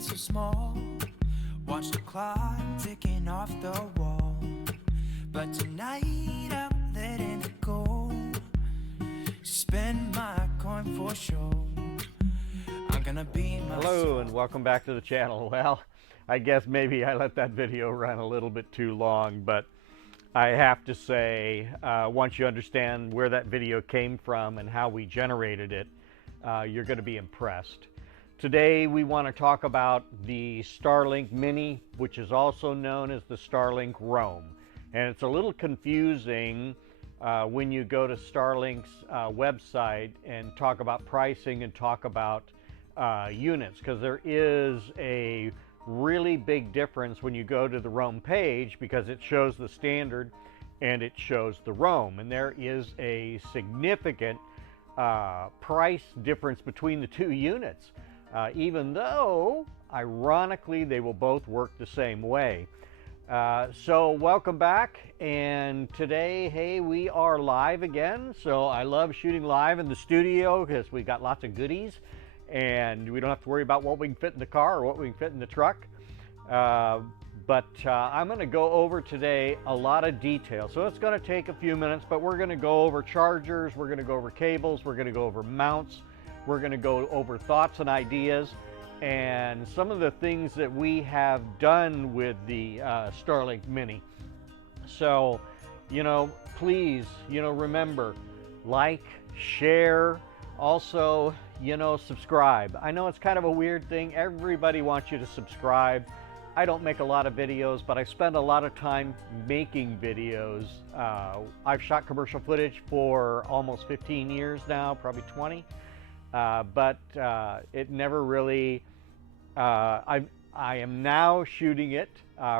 feeling so small. Watch the clock ticking off the wall. But tonight I'm letting it go. Spend my coin for sure. I'm gonna be my Hello and welcome back to the channel. Well, I guess maybe I let that video run a little bit too long, but I have to say, once you understand where that video came from and how we generated it, you're going to be impressed. Today we want to talk about the Starlink Mini, which is also known as the Starlink Roam. And it's a little confusing when you go to Starlink's website and talk about pricing and talk about units, because there is a really big difference when you go to the Roam page, because it shows the standard and it shows the Roam, and there is a significant price difference between the two units, even though ironically they will both work the same way. So welcome back, and today, hey, we are live again. So I love shooting live in the studio because we got lots of goodies and we don't have to worry about what we can fit in the car or what we can fit in the truck. But I'm going to go over today a lot of details. So it's going to take a few minutes, but we're going to go over chargers, we're going to go over cables, we're going to go over mounts, we're going to go over thoughts and ideas, and some of the things that we have done with the Starlink Mini. So, please, remember, like, share, also, subscribe. I know it's kind of a weird thing. Everybody wants you to subscribe. I don't make a lot of videos, but I spend a lot of time making videos. I've shot commercial footage for almost 15 years now, probably 20. But it never really, I am now shooting it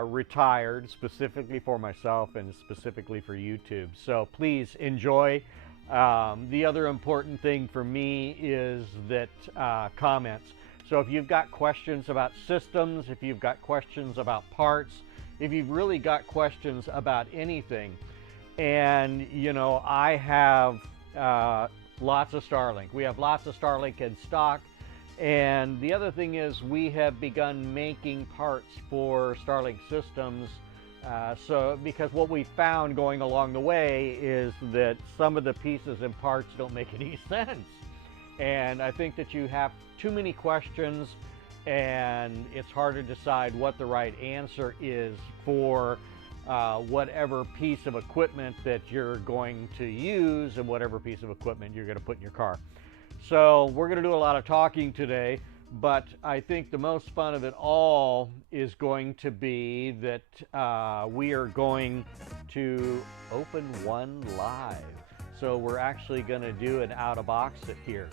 retired, specifically for myself and specifically for YouTube. So please enjoy. The other important thing for me is that comments. So if you've got questions about systems, if you've got questions about parts, if you've really got questions about anything, and I have lots of Starlink. We have lots of Starlink in stock. And the other thing is we have begun making parts for Starlink systems. Because what we found going along the way is that some of the pieces and parts don't make any sense. And I think that you have too many questions and it's hard to decide what the right answer is for whatever piece of equipment that you're going to use and whatever piece of equipment you're going to put in your car. So we're going to do a lot of talking today, but I think the most fun of it all is going to be that we are going to open one live. So we're actually going to do an out-of-box it here.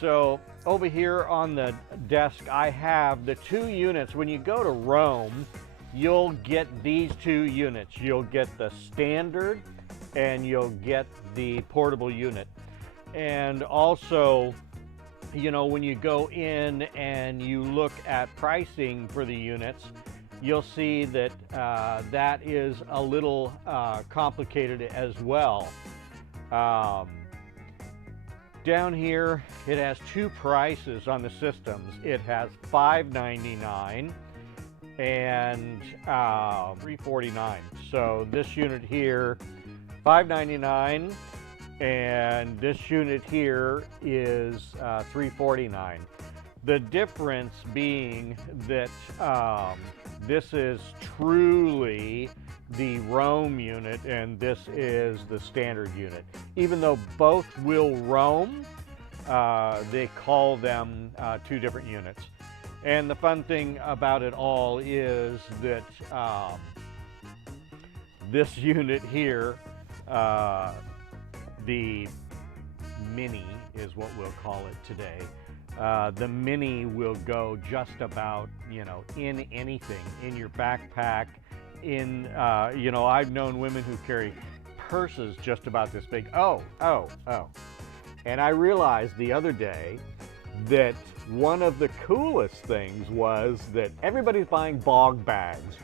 So over here on the desk I have the two units. When you go to Roam, you'll get these two units. You'll get the standard and you'll get the portable unit. And also, when you go in and you look at pricing for the units, you'll see that that is a little complicated as well. Down here, it has two prices on the systems. It has $599 and $349. So this unit here, $599, and this unit here is $349. The difference being that this is truly the Roam unit and this is the standard unit. Even though both will roam, they call them two different units. And the fun thing about it all is that this unit here, the Mini is what we'll call it today. The Mini will go just about, in anything, in your backpack, in, I've known women who carry purses just about this big. Oh. And I realized the other day that one of the coolest things was that everybody's buying Bogg Bags.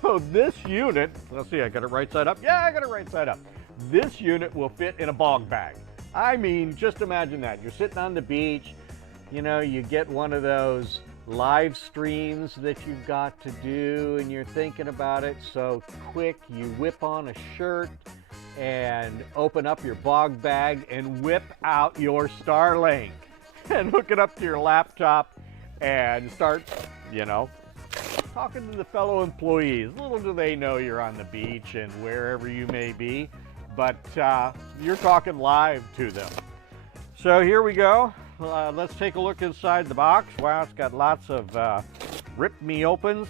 So this unit, let's see, I got it right side up. Yeah, I got it right side up. This unit will fit in a Bogg Bag. I mean, just imagine that. You're sitting on the beach, you get one of those live streams that you've got to do and you're thinking about it so quick, you whip on a shirt and open up your Bogg Bag and whip out your Starlink and hook it up to your laptop and start, you know, talking to the fellow employees. Little do they know you're on the beach and wherever you may be, but you're talking live to them. So here we go. Let's take a look inside the box. Wow, it's got lots of rip me opens.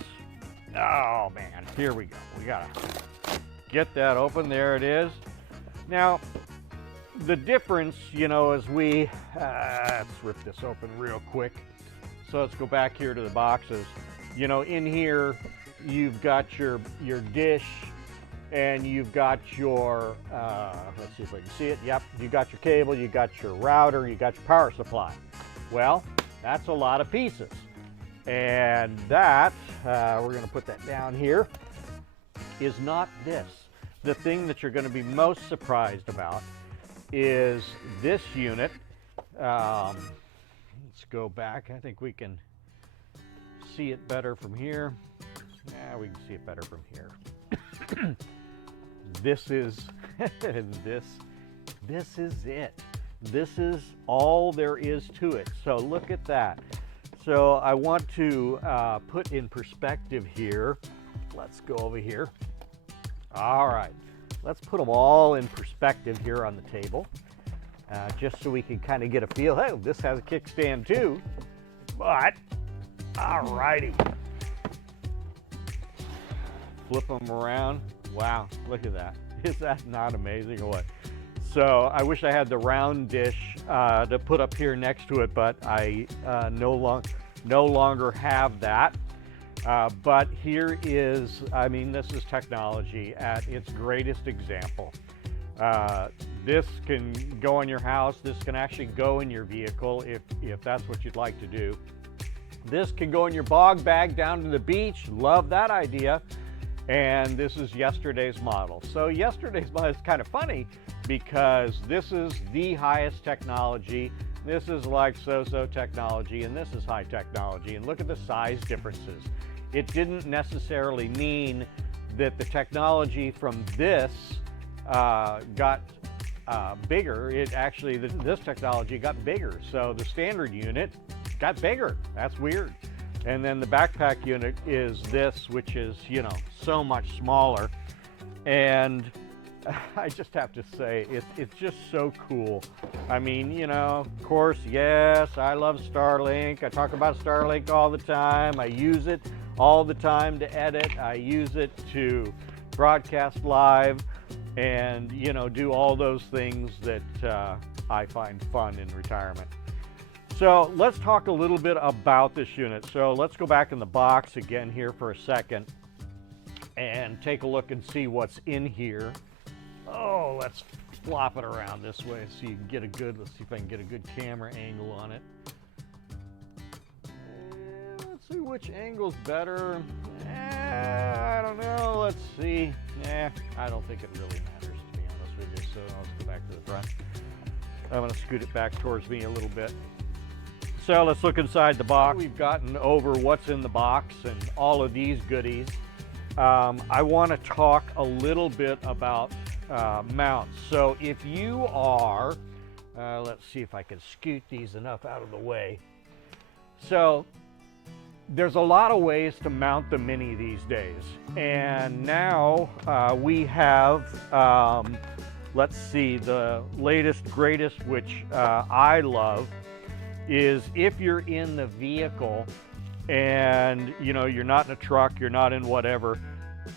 Oh man, here we go. We gotta get that open. There it is. Now, the difference, you know, as we let's rip this open real quick. So let's go back here to the boxes. You know, in here you've got your dish, and you've got your, let's see if I can see it. Yep, you got your cable, you got your router, you got your power supply. Well, that's a lot of pieces. And that, we're gonna put that down here, is not this. The thing that you're gonna be most surprised about is this unit. Let's go back. I think we can see it better from here. Yeah, we can see it better from here. This is this is it. This is all there is to it. So look at that. So I want to put in perspective here. Let's go over here. All right, let's put them all in perspective here on the table, just so we can kind of get a feel. Hey, this has a kickstand too, but all righty. Flip them around. Wow, look at that. Is that not amazing or what? So I wish I had the round dish to put up here next to it, but I no longer have that. But here is, I mean, this is technology at its greatest example. This can go in your house. This can actually go in your vehicle if that's what you'd like to do. This can go in your Bogg Bag down to the beach. Love that idea. And this is yesterday's model. So yesterday's model is kind of funny because this is the highest technology. This is like so-so technology, and this is high technology. And look at the size differences. It didn't necessarily mean that the technology from this got bigger. It actually, this technology got bigger. So the standard unit got bigger. That's weird. And then the backpack unit is this, which is, you know, so much smaller. And I just have to say, it's just so cool. I mean, you know, of course, yes, I love Starlink. I talk about Starlink all the time. I use it all the time to edit. I use it to broadcast live and, you know, do all those things that I find fun in retirement. So let's talk a little bit about this unit. So let's go back in the box again here for a second and take a look and see what's in here. Oh, let's flop it around this way so you can get a good, let's see if I can get a good camera angle on it. Let's see which angle's better. I don't know, let's see. I don't think it really matters, to be honest with you. So let's go back to the front. I'm gonna scoot it back towards me a little bit. So let's look inside the box. We've gotten over what's in the box and all of these goodies. I want to talk a little bit about mounts. So if you are, let's see if I can scoot these enough out of the way. So there's a lot of ways to mount the Mini these days. And now we have, let's see, the latest, greatest, which I love, is if you're in the vehicle and you know you're not in a truck, you're not in whatever,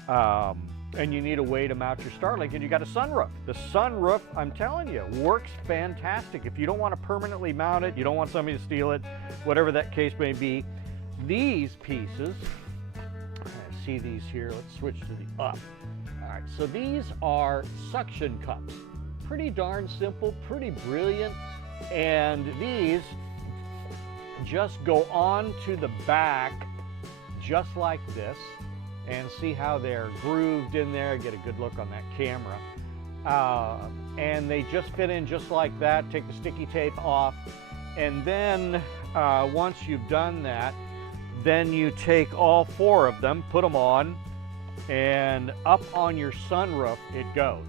and you need a way to mount your Starlink, and you got a sunroof. The sunroof, I'm telling you, works fantastic. If you don't want to permanently mount it, you don't want somebody to steal it, whatever that case may be, these pieces, see these here, let's switch to the up. All right, so these are suction cups. Pretty darn simple, pretty brilliant, and these just go on to the back just like this, and see how they're grooved in there. Get a good look on that camera. And they just fit in just like that. Take the sticky tape off, and then once you've done that, Then you take all 4 of them, put them on, and up on your sunroof it goes.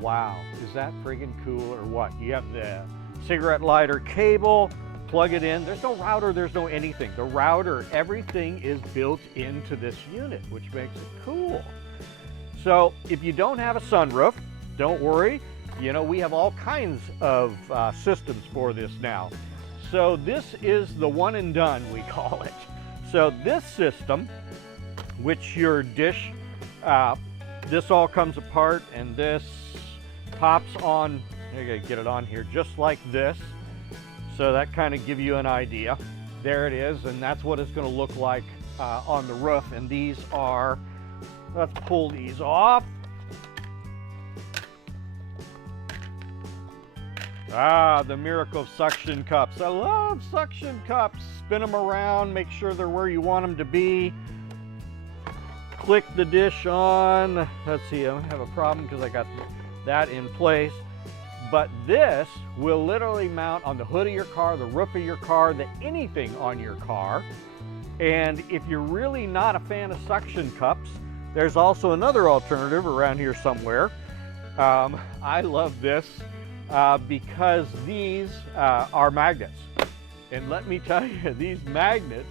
Wow, is that friggin' cool or what? You have the cigarette lighter cable, plug it in. There's no router, there's no anything. The router, everything is built into this unit, which makes it cool. So if you don't have a sunroof, don't worry. You know, we have all kinds of systems for this now. So this is the one and done, we call it. So this system, which your dish, this all comes apart and this pops on. I gotta get it on here just like this. So that kind of give you an idea. There it is, and that's what it's going to look like on the roof. And these are, let's pull these off. Ah, the miracle of suction cups. I love suction cups. Spin them around, make sure they're where you want them to be. Click the dish on. Let's see, I don't have a problem because I got that in place. But this will literally mount on the hood of your car, the roof of your car, anything on your car. And if you're really not a fan of suction cups, there's also another alternative around here somewhere. I love this because these are magnets. And let me tell you, these magnets,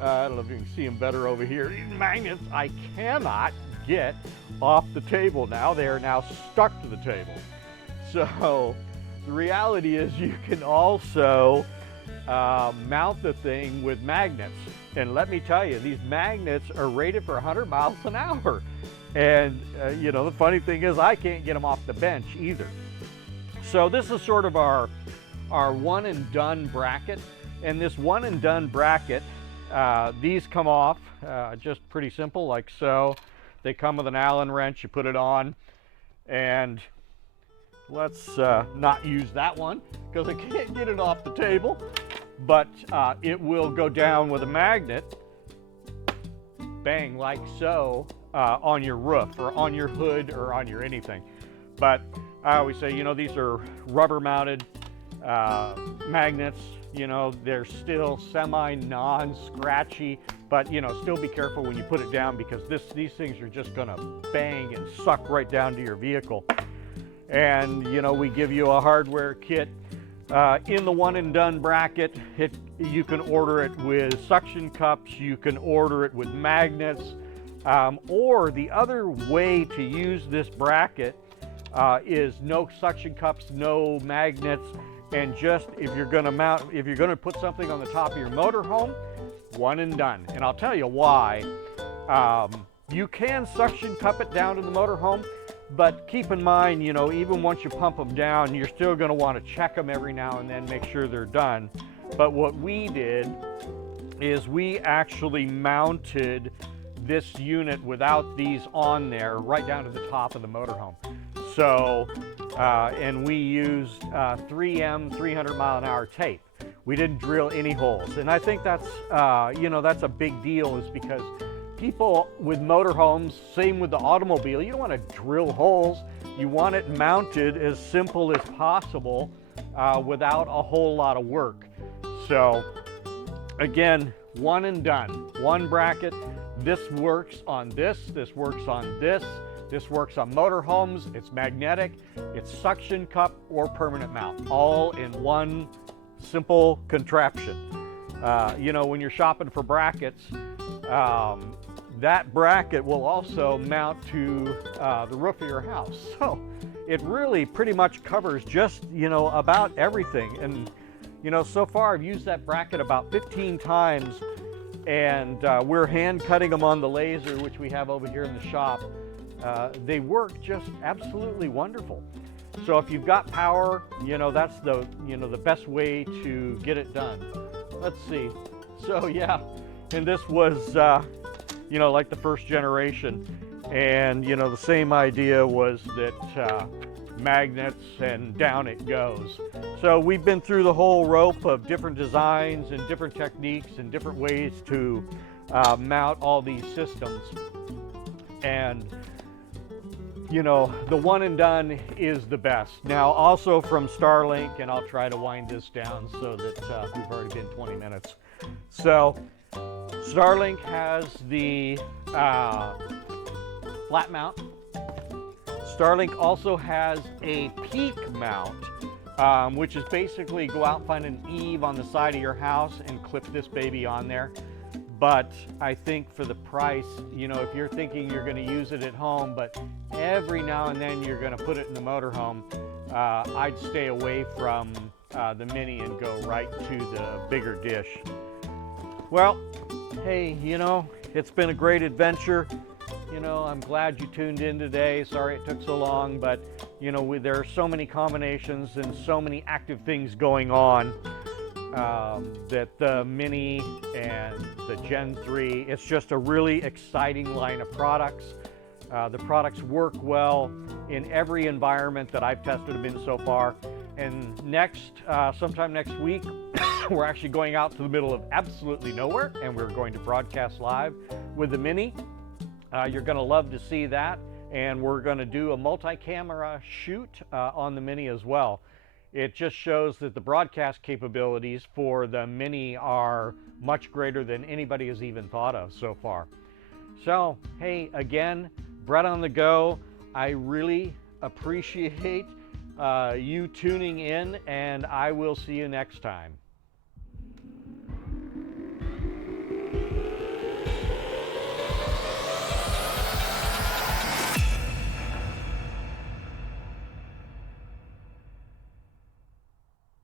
I don't know if you can see them better over here. These magnets I cannot get off the table now. They are now stuck to the table. So the reality is you can also mount the thing with magnets. And let me tell you, these magnets are rated for 100 miles an hour. And you know, the funny thing is I can't get them off the bench either. So this is sort of our one and done bracket. And this one and done bracket, these come off just pretty simple like so. They come with an Allen wrench, you put it on, and let's not use that one because I can't get it off the table, but it will go down with a magnet, bang, like so, on your roof or on your hood or on your anything. But I always say, you know, these are rubber mounted magnets. You know, they're still semi non-scratchy, but you know, still be careful when you put it down because these things are just gonna bang and suck right down to your vehicle. And you know, we give you a hardware kit in the one and done bracket. You can order it with suction cups, you can order it with magnets, or the other way to use this bracket is no suction cups, no magnets, and just if you're going to put something on the top of your motorhome, one and done. And I'll tell you why. You can suction cup it down to the motorhome, but keep in mind, you know, even once you pump them down, you're still going to want to check them every now and then, make sure they're done. But what we did is we actually mounted this unit without these on there right down to the top of the motorhome. So, and we used 3M 300 mile an hour tape. We didn't drill any holes. And I think that's, you know, that's a big deal, is because people with motorhomes, same with the automobile, you don't want to drill holes. You want it mounted as simple as possible without a whole lot of work. So again, one and done, one bracket. This works on this works on this works on motorhomes. It's magnetic, it's suction cup or permanent mount, all in one simple contraption. You know, when you're shopping for brackets, that bracket will also mount to the roof of your house. So it really pretty much covers just, you know, about everything. And, you know, so far I've used that bracket about 15 times, and we're hand cutting them on the laser, which we have over here in the shop. They work just absolutely wonderful. So if you've got power, you know, that's the, you know, the best way to get it done. Let's see. So yeah, and this was, you know, like the first generation. And, you know, the same idea was that magnets and down it goes. So we've been through the whole rope of different designs and different techniques and different ways to mount all these systems. And, you know, the one and done is the best. Now, also from Starlink, and I'll try to wind this down so that we've already been 20 minutes. So Starlink has the flat mount. Starlink also has a peak mount, which is basically go out and find an eave on the side of your house and clip this baby on there. But I think for the price, you know, if you're thinking you're going to use it at home, but every now and then you're going to put it in the motorhome, I'd stay away from the Mini and go right to the bigger dish. Well, hey, you know, it's been a great adventure. You know, I'm glad you tuned in today. Sorry it took so long, but you know, there are so many combinations and so many active things going on that the Mini and the Gen 3, it's just a really exciting line of products. The products work well in every environment that I've tested them in so far. And sometime next week, we're actually going out to the middle of absolutely nowhere, and we're going to broadcast live with the Mini. You're going to love to see that, and we're going to do a multi-camera shoot on the Mini as well. It just shows that the broadcast capabilities for the Mini are much greater than anybody has even thought of so far. So, hey, again, Brett on the Go, I really appreciate you tuning in, and I will see you next time.